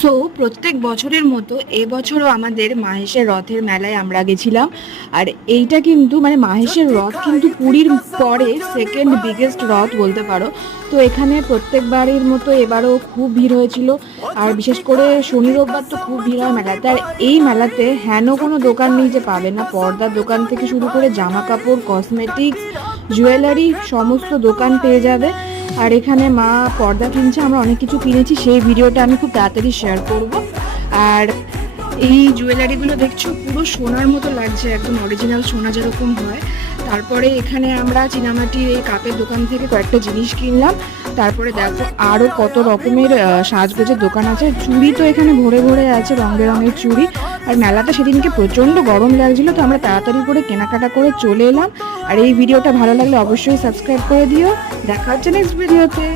So প্রত্যেক বছরের মতো এবছরও আমাদের মাহেশের রথের মেলায় আমরা গেছিলাম। আর এইটা কিন্তু মানে মাহেশের রথ কিন্তু পুরীর পরে সেকেন্ড বিগেস্ট রথ বলতে পারো। তো এখানে প্রত্যেকবারের মতো এবারও খুব ভিড় হয়েছিল। আর বিশেষ করে শনি রোববার তো খুব ভিড় হয় মেলাতে। আর এই মেলাতে হেন কোনো দোকান নেই যে পাবে না। পর্দার দোকান থেকে শুরু করে জামা কাপড়, কসমেটিক্স, জুয়েলারি সমস্ত দোকান পেয়ে যাবে। আর এখানে মা পর্দা কিনছে, আমরা অনেক কিছু কিনেছি, সেই ভিডিওটা আমি খুব তাড়াতাড়ি শেয়ার করব। আর এই জুয়েলারিগুলো দেখছো পুরো সোনার মতো লাগছে, একদম অরিজিনাল সোনা যেরকম হয়। তারপরে এখানে আমরা চীনামাটির এই কাপের দোকান থেকে কয়েকটা জিনিস কিনলাম। তারপরে দেখো আরও কত রকমের সাজগোজের দোকান আছে। চুড়ি তো এখানে ভরে ভরে আছে, রং বেরঙের চুড়ি। আর মেলাটা সেদিনকে প্রচণ্ড গরম লাগছিল, তো আমরা তাড়াতাড়ি করে কেনাকাটা করে চলে এলাম। আর এই ভিডিওটা ভালো লাগলে অবশ্যই সাবস্ক্রাইব করে দিও। দেখা হচ্ছে নেক্সট ভিডিওতে।